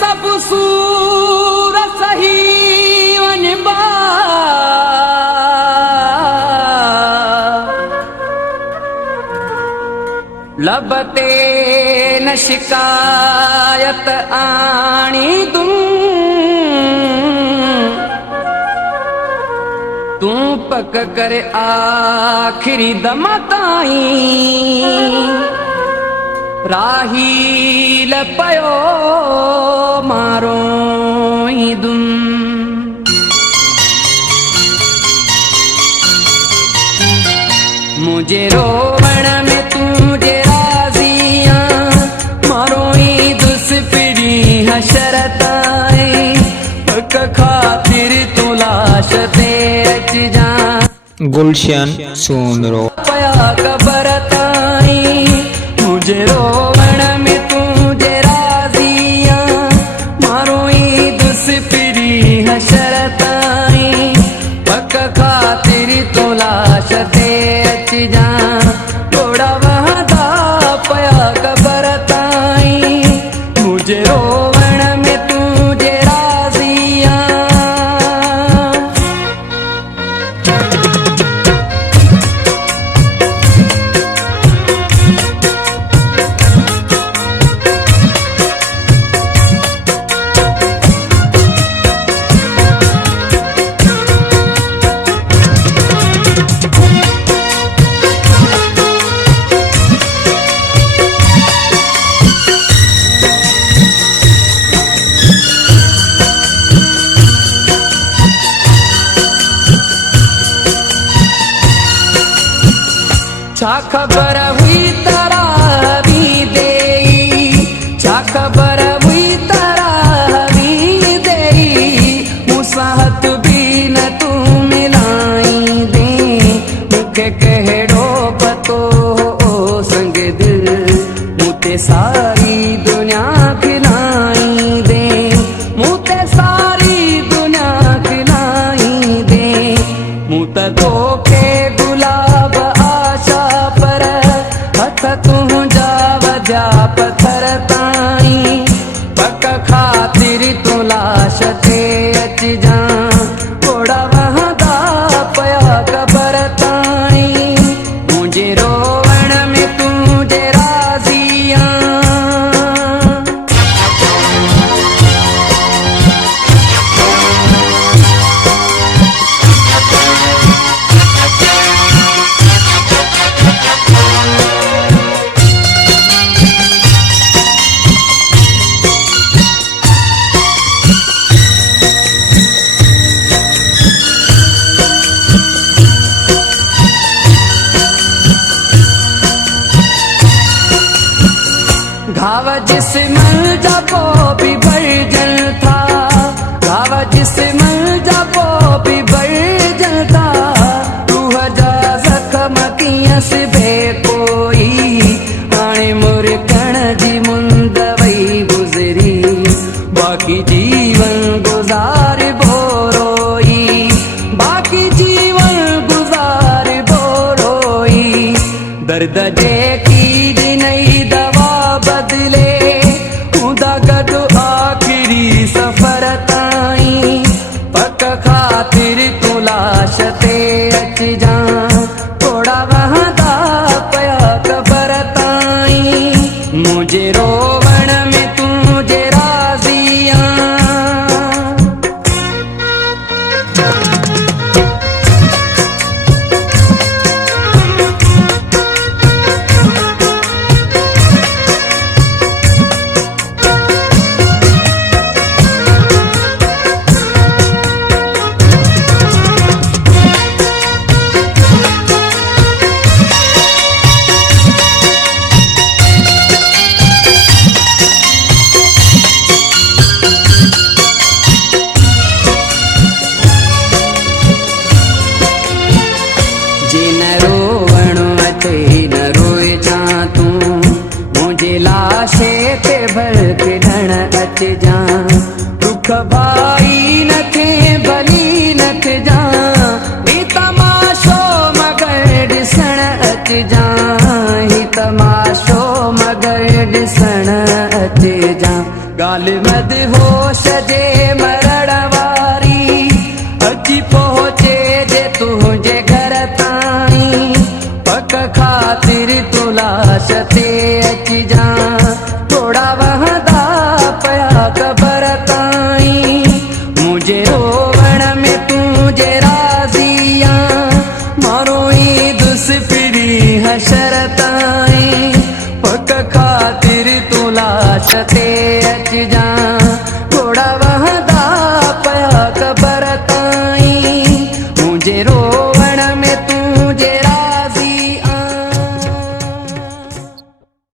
सब सूर सही वनबा लबते न शिकायत आणी दूं तू पक कर आखिरी दम ताईं राहील पयो मारो दुम मुझे रोवण में तुझे राजियां मारो दुस पिड़ी हशरताई पक खातिर तू लाश ते अच जा गुलशन सुंदरो पया कबर ताई मुझे रोवण में तुझे राजियां मारो दुस पिड़ी हशरताई पक खातिर तू लाश ते अच जा थोड़ा वहदा पया कबर ताई मुझे रोवण में तुझे राजियां छा खबर हुई तरा भी देई छा खबर हुई तरा भी देई मुसाहत भी न तू मिलाई दे मुखे कहड़ो पतो संग दिल मुते सारी दुनिया खिलाई दे मुते सारी दुनिया खिलाई दे मुत तो के गुलाब तुझा वजा पत्थर ताई पक खातिर तू लाश ते अच जा थोड़ा वहदा पया कबर ताई मुझे रोवण में तुझे राजियां घाव जिस्म जबो भी बर्जन था घाव जिस्म जबो भी बर्जन था रूह जा जख्म किया सिबे कोई हाणे मुरकण जी मुंद वई गुजरी बाकी जीवन गुजार बोरोई बाकी जीवन गुजार बोरोई दर्द जे की नई दवा बदले उदा गद आखिरी सफर ताई पक खातिर तू लाश ते अच जा थोड़ा वहदा पया कबर ताई मुझे रोवण में तुझे राजियां अच जा दुख भाई न थे भली न थे जा ही तमाशो मगर ॾिसण अच जा ही तमाशो मगर ॾिसण अच जा ॻाल्हि मदहोश जे